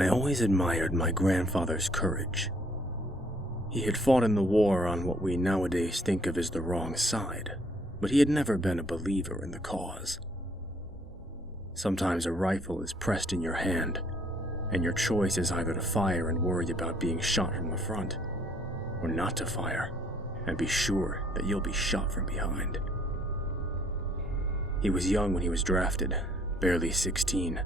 I always admired my grandfather's courage. He had fought in the war on what we nowadays think of as the wrong side, but he had never been a believer in the cause. Sometimes a rifle is pressed in your hand, and your choice is either to fire and worry about being shot from the front, or not to fire and be sure that you'll be shot from behind. He was young when he was drafted, barely 16.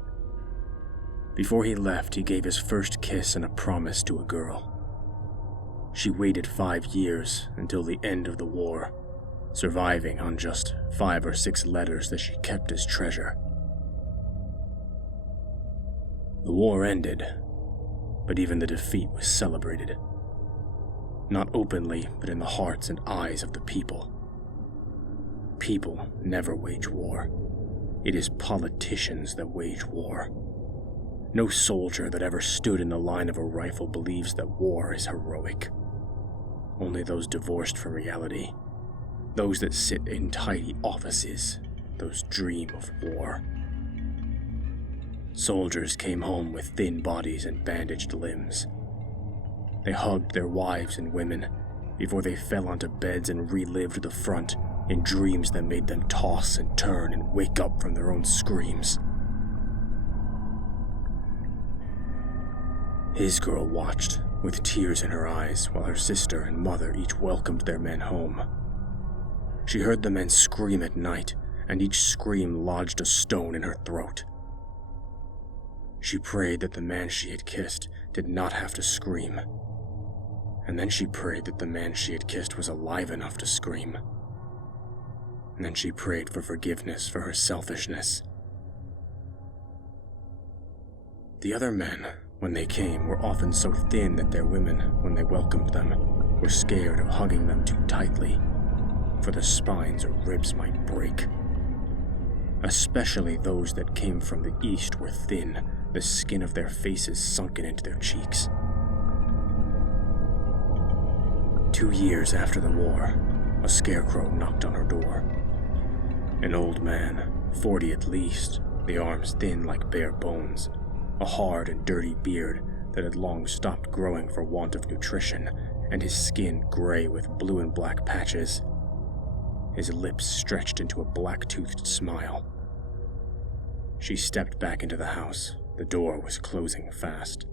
Before he left, he gave his first kiss and a promise to a girl. She waited 5 years until the end of the war, surviving on just 5 or 6 letters that she kept as treasure. The war ended, but even the defeat was celebrated. Not openly, but in the hearts and eyes of the people. People never wage war. It is politicians that wage war. No soldier that ever stood in the line of a rifle believes that war is heroic. Only those divorced from reality, those that sit in tidy offices, those dream of war. Soldiers came home with thin bodies and bandaged limbs. They hugged their wives and women before they fell onto beds and relived the front in dreams that made them toss and turn and wake up from their own screams. His girl watched, with tears in her eyes, while her sister and mother each welcomed their men home. She heard the men scream at night, and each scream lodged a stone in her throat. She prayed that the man she had kissed did not have to scream. And then she prayed that the man she had kissed was alive enough to scream. And then she prayed for forgiveness for her selfishness. The other men, when they came, were often so thin that their women, when they welcomed them, were scared of hugging them too tightly, for the spines or ribs might break. Especially those that came from the east were thin, the skin of their faces sunken into their cheeks. 2 years after the war, a scarecrow knocked on her door. An old man, 40 at least, the arms thin like bare bones, a hard and dirty beard that had long stopped growing for want of nutrition, and his skin gray with blue and black patches. His lips stretched into a black-toothed smile. She stepped back into the house. The door was closing fast.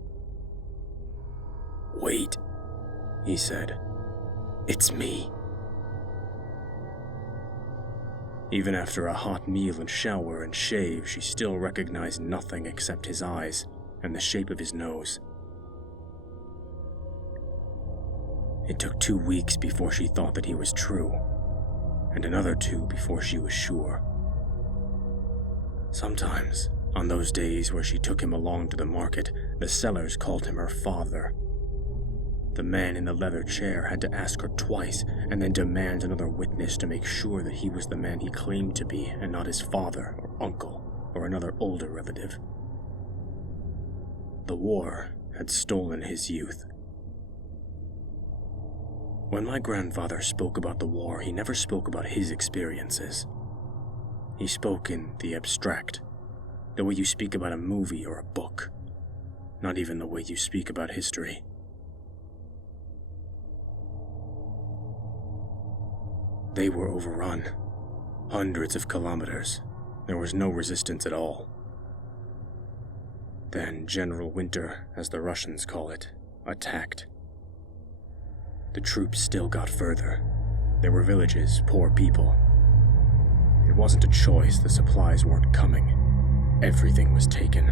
"Wait," he said. "It's me." Even after a hot meal and shower and shave, she still recognized nothing except his eyes and the shape of his nose. It took 2 weeks before she thought that he was true, and another 2 before she was sure. Sometimes, on those days where she took him along to the market, the sellers called him her father. The man in the leather chair had to ask her twice and then demand another witness to make sure that he was the man he claimed to be and not his father or uncle or another older relative. The war had stolen his youth. When my grandfather spoke about the war, he never spoke about his experiences. He spoke in the abstract, the way you speak about a movie or a book, not even the way you speak about history. They were overrun. Hundreds of kilometers. There was no resistance at all. Then General Winter, as the Russians call it, attacked. The troops still got further. There were villages, poor people. It wasn't a choice, the supplies weren't coming. Everything was taken.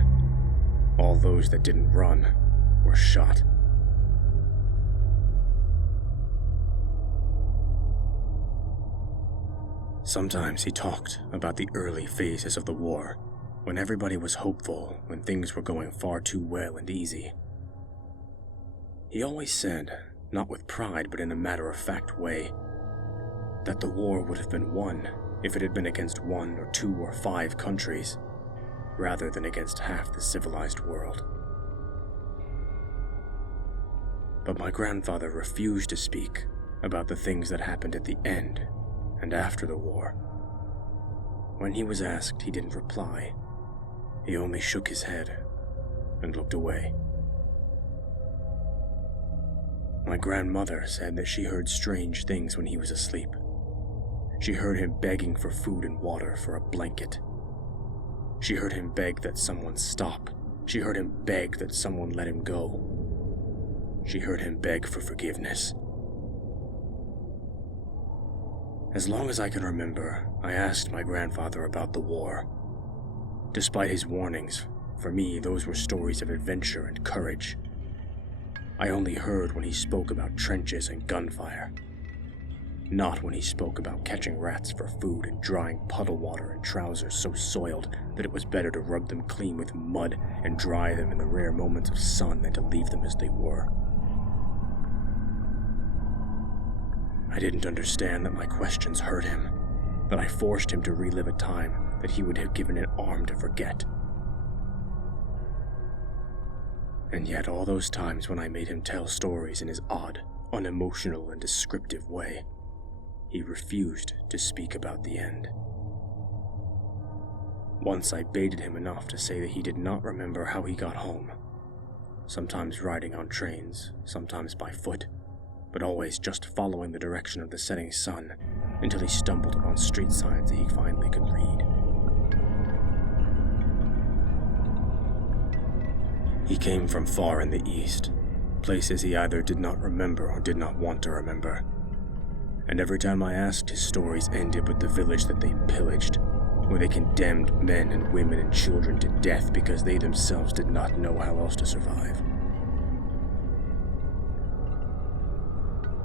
All those that didn't run were shot. Sometimes he talked about the early phases of the war, when everybody was hopeful, when things were going far too well and easy. He always said, not with pride but in a matter-of-fact way, that the war would have been won if it had been against 1 or 2 or 5 countries, rather than against half the civilized world. But my grandfather refused to speak about the things that happened at the end and after the war. When he was asked, he didn't reply. He only shook his head. and looked away. My grandmother said that she heard strange things when he was asleep. She heard him begging for food and water, for a blanket. She heard him beg that someone stop. She heard him beg that someone let him go. She heard him beg for forgiveness. As long as I can remember, I asked my grandfather about the war. Despite his warnings, for me those were stories of adventure and courage. I only heard when he spoke about trenches and gunfire. Not when he spoke about catching rats for food and drying puddle water in trousers so soiled that it was better to rub them clean with mud and dry them in the rare moments of sun than to leave them as they were. I didn't understand that my questions hurt him, that I forced him to relive a time that he would have given an arm to forget. And yet all those times when I made him tell stories in his odd, unemotional and descriptive way, he refused to speak about the end. Once I baited him enough to say that he did not remember how he got home, sometimes riding on trains, sometimes by foot, but always just following the direction of the setting sun until he stumbled upon street signs that he finally could read. He came from far in the east, places he either did not remember or did not want to remember. And every time I asked, his stories ended with the village that they pillaged, where they condemned men and women and children to death because they themselves did not know how else to survive.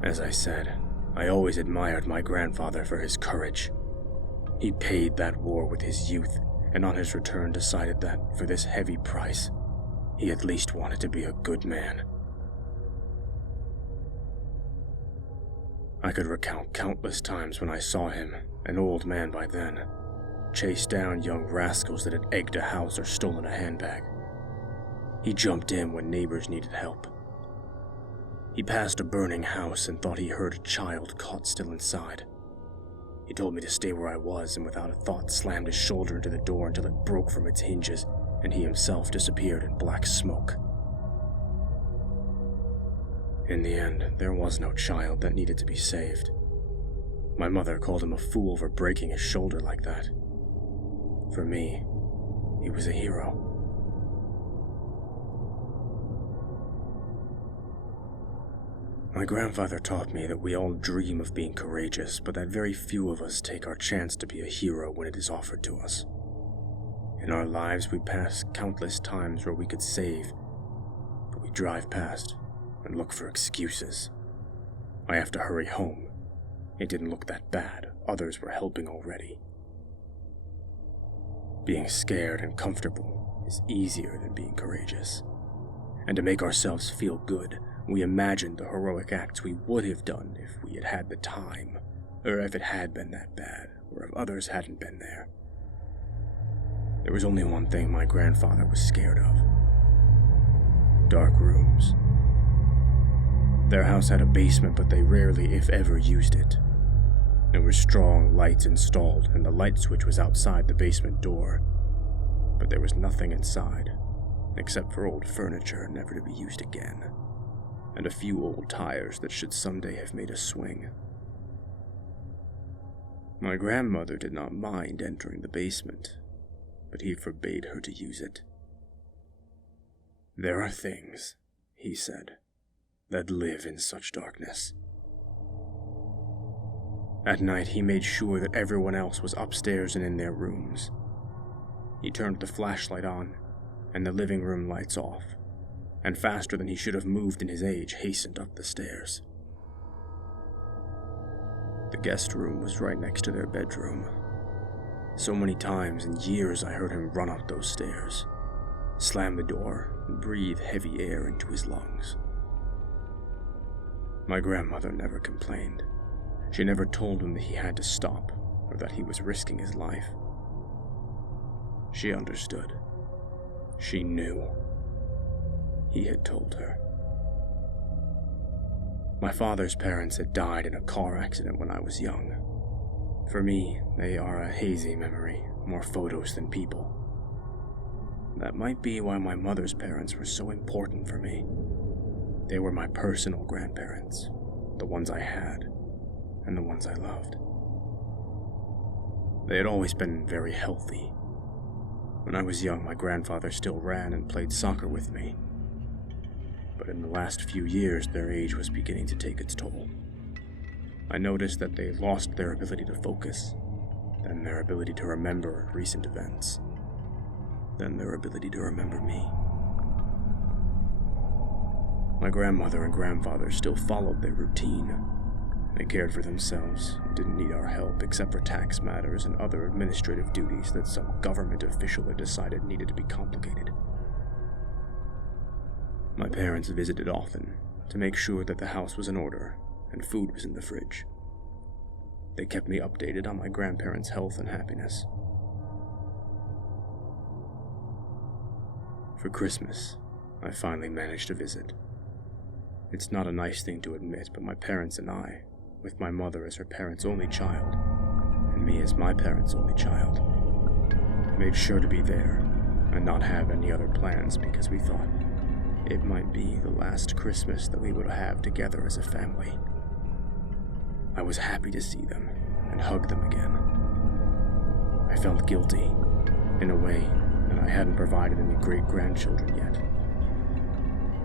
As I said, I always admired my grandfather for his courage. He paid that war with his youth, and on his return decided that, for this heavy price, he at least wanted to be a good man. I could recount countless times when I saw him, an old man by then, chase down young rascals that had egged a house or stolen a handbag. He jumped in when neighbors needed help. He passed a burning house and thought he heard a child caught still inside. He told me to stay where I was, and without a thought slammed his shoulder into the door until it broke from its hinges, and he himself disappeared in black smoke. In the end, there was no child that needed to be saved. My mother called him a fool for breaking his shoulder like that. For me, he was a hero. My grandfather taught me that we all dream of being courageous, but that very few of us take our chance to be a hero when it is offered to us. In our lives, we pass countless times where we could save, but we drive past and look for excuses. I have to hurry home. It didn't look that bad. Others were helping already. Being scared and comfortable is easier than being courageous. And to make ourselves feel good, we imagined the heroic acts we would have done if we had had the time, or if it had been that bad, or if others hadn't been there. There was only one thing my grandfather was scared of: dark rooms. Their house had a basement, but they rarely, if ever, used it. There were strong lights installed, and the light switch was outside the basement door. But there was nothing inside, except for old furniture never to be used again, and a few old tires that should someday have made a swing. My grandmother did not mind entering the basement, but he forbade her to use it. "There are things," he said, "that live in such darkness." At night, he made sure that everyone else was upstairs and in their rooms. He turned the flashlight on, and the living room lights off, and faster than he should have moved in his age, hastened up the stairs. The guest room was right next to their bedroom. So many times in years I heard him run up those stairs, slam the door, and breathe heavy air into his lungs. My grandmother never complained. She never told him that he had to stop, or that he was risking his life. She understood. She knew. He had told her. My father's parents had died in a car accident when I was young. For me, they are a hazy memory, more photos than people. That might be why my mother's parents were so important for me. They were my personal grandparents, the ones I had, and the ones I loved. They had always been very healthy. When I was young, my grandfather still ran and played soccer with me. But in the last few years, their age was beginning to take its toll. I noticed that they lost their ability to focus, then their ability to remember recent events, then their ability to remember me. My grandmother and grandfather still followed their routine. They cared for themselves and didn't need our help except for tax matters and other administrative duties that some government official had decided needed to be complicated. My parents visited often to make sure that the house was in order and food was in the fridge. They kept me updated on my grandparents' health and happiness. For Christmas, I finally managed to visit. It's not a nice thing to admit, but my parents and I, with my mother as her parents' only child, and me as my parents' only child, made sure to be there and not have any other plans because we thought it might be the last Christmas that we would have together as a family. I was happy to see them and hug them again. I felt guilty, in a way, that I hadn't provided any great-grandchildren yet,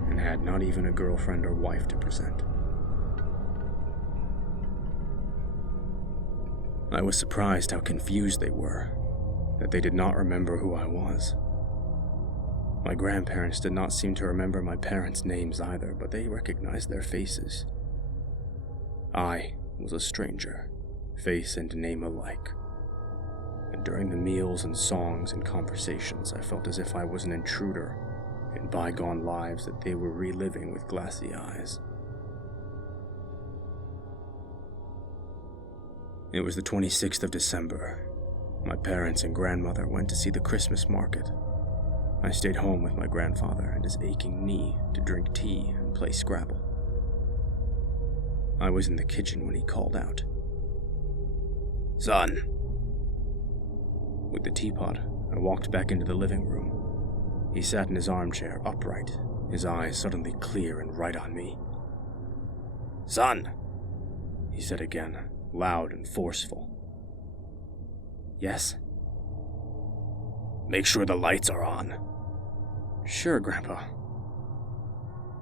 and had not even a girlfriend or wife to present. I was surprised how confused they were, that they did not remember who I was. My grandparents did not seem to remember my parents' names either, but they recognized their faces. I was a stranger, face and name alike. And during the meals and songs and conversations, I felt as if I was an intruder in bygone lives that they were reliving with glassy eyes. It was the 26th of December. My parents and grandmother went to see the Christmas market. I stayed home with my grandfather and his aching knee to drink tea and play Scrabble. I was in the kitchen when he called out, "Son!" With the teapot, I walked back into the living room. He sat in his armchair, upright, his eyes suddenly clear and right on me. "Son!" he said again, loud and forceful. "Yes?" "Make sure the lights are on." "Sure, Grandpa."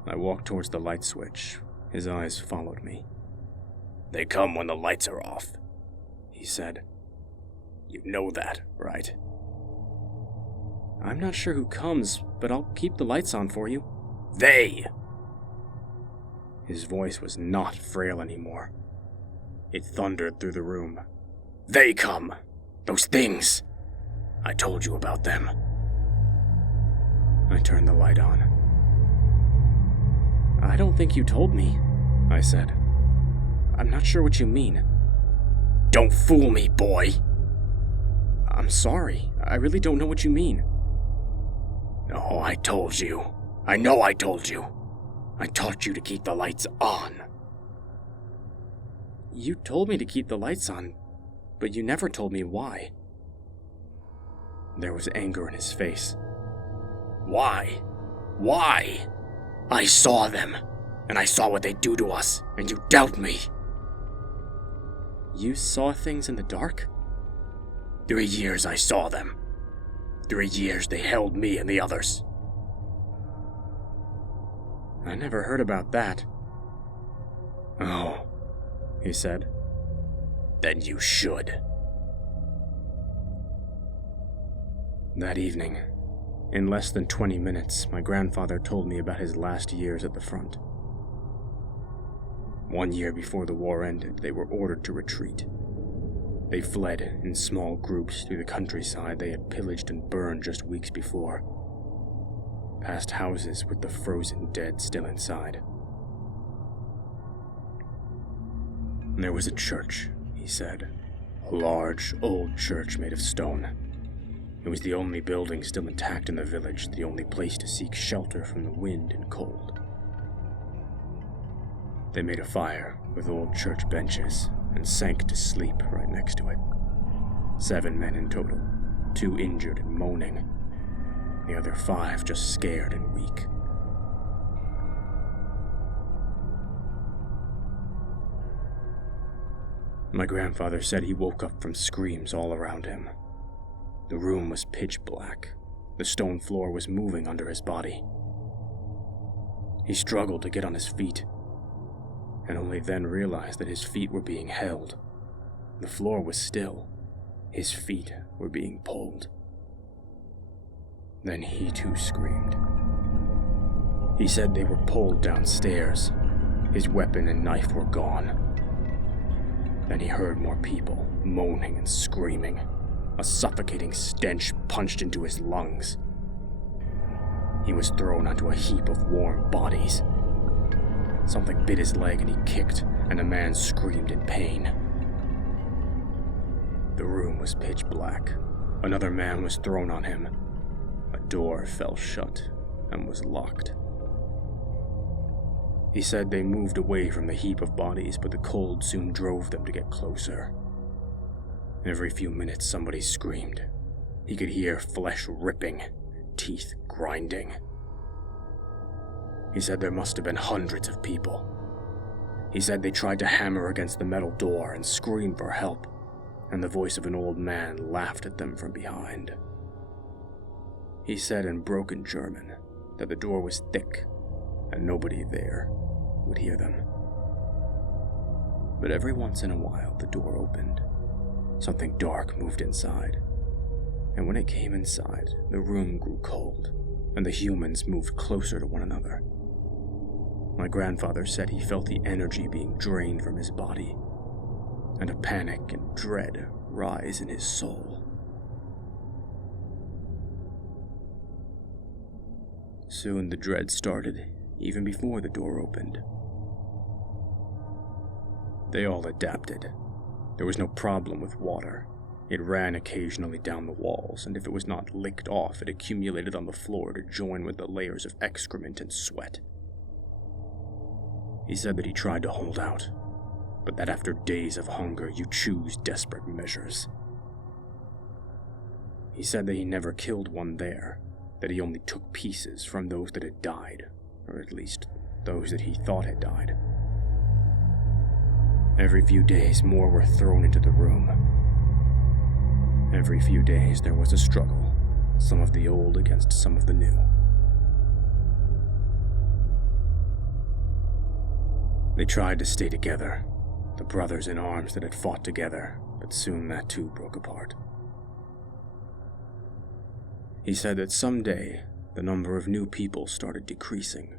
I walked towards the light switch. His eyes followed me. "They come when the lights are off," he said. "You know that, right?" "I'm not sure who comes, but I'll keep the lights on for you." "They!" His voice was not frail anymore. It thundered through the room. "They come! Those things! I told you about them." I turned the light on. "I don't think you told me," I said. "I'm not sure what you mean." "Don't fool me, boy!" "I'm sorry. I really don't know what you mean." "No, I told you. I know I told you. I taught you to keep the lights on." "You told me to keep the lights on, but you never told me why." There was anger in his face. "Why? Why? I saw them, and I saw what they do to us, and you doubt me." "You saw things in the dark?" 3 years I saw them. 3 years they held me and the others." "I never heard about that." "Oh," he said. "Then you should." That evening, in less than 20 minutes, my grandfather told me about his last years at the front. 1 year before the war ended, they were ordered to retreat. They fled in small groups through the countryside they had pillaged and burned just weeks before, past houses with the frozen dead still inside. There was a church, he said, a large, old church made of stone. It was the only building still intact in the village, the only place to seek shelter from the wind and cold. They made a fire with old church benches and sank to sleep right next to it. 7 men in total, 2 injured and moaning. the other 5 just scared and weak. My grandfather said he woke up from screams all around him. The room was pitch black. The stone floor was moving under his body. He struggled to get on his feet, and only then realized that his feet were being held. The floor was still. His feet were being pulled. Then he too screamed. He said they were pulled downstairs. His weapon and knife were gone. Then he heard more people moaning and screaming. A suffocating stench punched into his lungs. He was thrown onto a heap of warm bodies. Something bit his leg and he kicked, and a man screamed in pain. The room was pitch black. Another man was thrown on him. A door fell shut and was locked. He said they moved away from the heap of bodies, but the cold soon drove them to get closer. Every few minutes somebody screamed. He could hear flesh ripping, teeth grinding. He said there must have been hundreds of people. He said they tried to hammer against the metal door and scream for help, and the voice of an old man laughed at them from behind. He said in broken German that the door was thick and nobody there would hear them. But every once in a while the door opened. Something dark moved inside, and when it came inside, the room grew cold, and the humans moved closer to one another. My grandfather said he felt the energy being drained from his body, and a panic and dread rise in his soul. Soon the dread started, even before the door opened. They all adapted. There was no problem with water. It ran occasionally down the walls, and if it was not licked off, it accumulated on the floor to join with the layers of excrement and sweat. He said that he tried to hold out, but that after days of hunger, you choose desperate measures. He said that he never killed one there, that he only took pieces from those that had died, or at least those that he thought had died. Every few days, more were thrown into the room. Every few days, there was a struggle, some of the old against some of the new. They tried to stay together, the brothers in arms that had fought together, but soon that too broke apart. He said that someday, the number of new people started decreasing.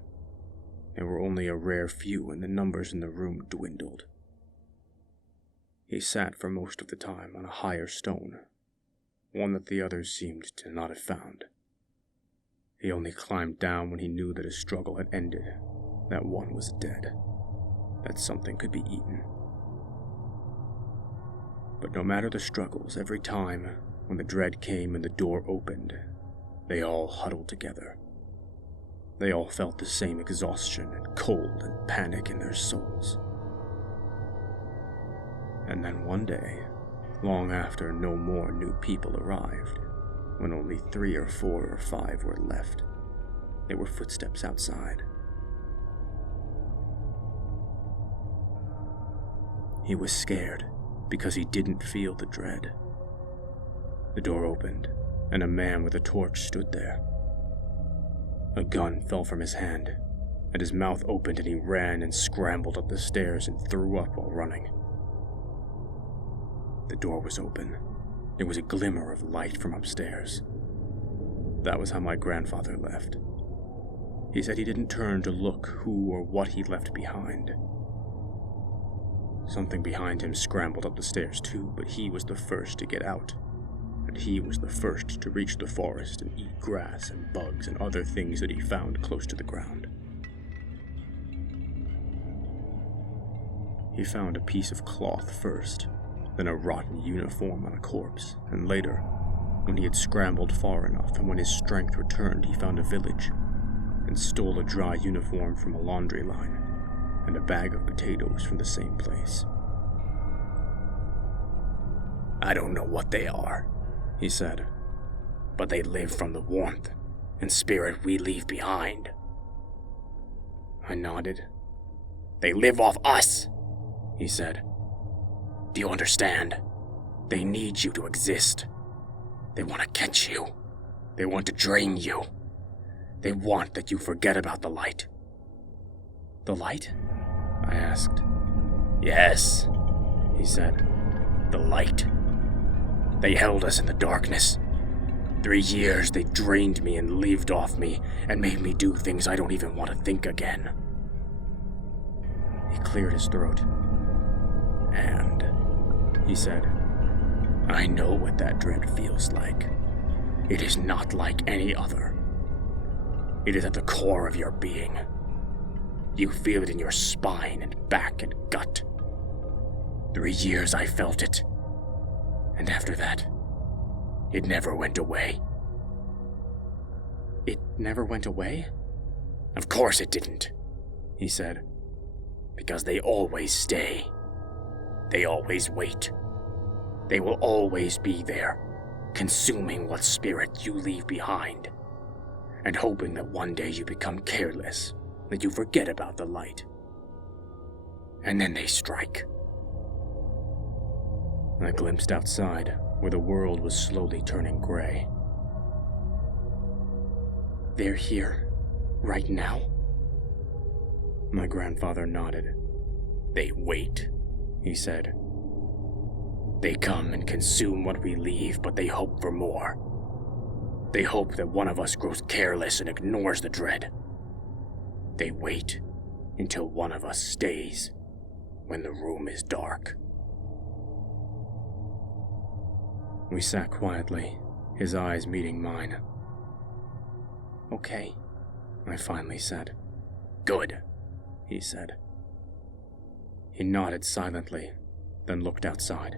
There were only a rare few, and the numbers in the room dwindled. He sat for most of the time on a higher stone, one that the others seemed to not have found. He only climbed down when he knew that his struggle had ended, that one was dead, that something could be eaten. But no matter the struggles, every time, when the dread came and the door opened, they all huddled together. They all felt the same exhaustion and cold and panic in their souls. And then one day, long after no more new people arrived, when only 3 or 4 or 5 were left, there were footsteps outside. He was scared because he didn't feel the dread. The door opened, and a man with a torch stood there. A gun fell from his hand, and his mouth opened and he ran and scrambled up the stairs and threw up while running. The door was open. There was a glimmer of light from upstairs. That was how my grandfather left. He said he didn't turn to look who or what he left behind. Something behind him scrambled up the stairs too, but he was the first to get out. And he was the first to reach the forest and eat grass and bugs and other things that he found close to the ground. He found a piece of cloth first, then a rotten uniform on a corpse, and later, when he had scrambled far enough and when his strength returned, he found a village and stole a dry uniform from a laundry line and a bag of potatoes from the same place. "I don't know what they are," he said, "but they live from the warmth, and spirit we leave behind. I nodded. They live off us, he said. Do you understand? They need you to exist. They want to catch you. They want to drain you. They want that you forget about the light. The light? I asked. Yes, he said. The light. They held us in the darkness. 3 years they drained me and lived off me and made me do things I don't even want to think again. He cleared his throat. And, he said, I know what that dread feels like. It is not like any other. It is at the core of your being. You feel it in your spine and back and gut. 3 years I felt it. And after that, it never went away. It never went away? Of course it didn't, he said. Because they always stay. They always wait. They will always be there, consuming what spirit you leave behind, and hoping that one day you become careless, that you forget about the light. And then they strike. I glimpsed outside, where the world was slowly turning gray. They're here, right now? My grandfather nodded. They wait, he said. They come and consume what we leave, but they hope for more. They hope that one of us grows careless and ignores the dread. They wait until one of us stays when the room is dark. We sat quietly, his eyes meeting mine. Okay, I finally said. Good, he said. He nodded silently, then looked outside.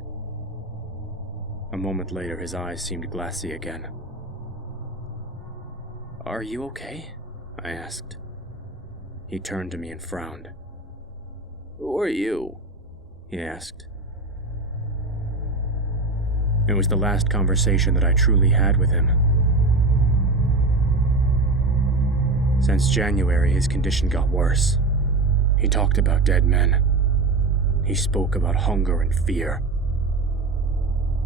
A moment later, his eyes seemed glassy again. Are you okay? I asked. He turned to me and frowned. Who are you? He asked. It was the last conversation that I truly had with him. Since January, his condition got worse. He talked about dead men. He spoke about hunger and fear.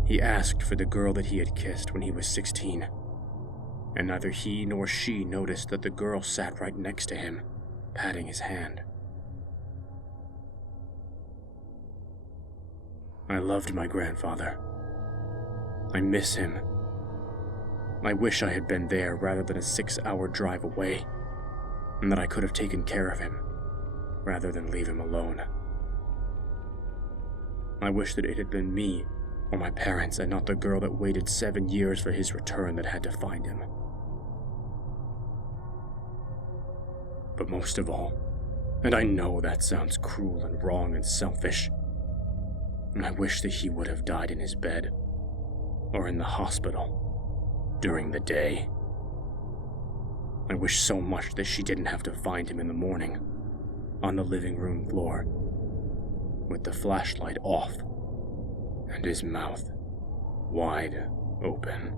He asked for the girl that he had kissed when he was 16, and neither he nor she noticed that the girl sat right next to him, patting his hand. I loved my grandfather. I miss him. I wish I had been there rather than a 6-hour drive away, and that I could have taken care of him, rather than leave him alone. I wish that it had been me, or my parents, and not the girl that waited 7 years for his return that had to find him. But most of all, and I know that sounds cruel and wrong and selfish, and I wish that he would have died in his bed, or in the hospital, during the day. I wish so much that she didn't have to find him in the morning, on the living room floor, with the flashlight off, and his mouth wide open.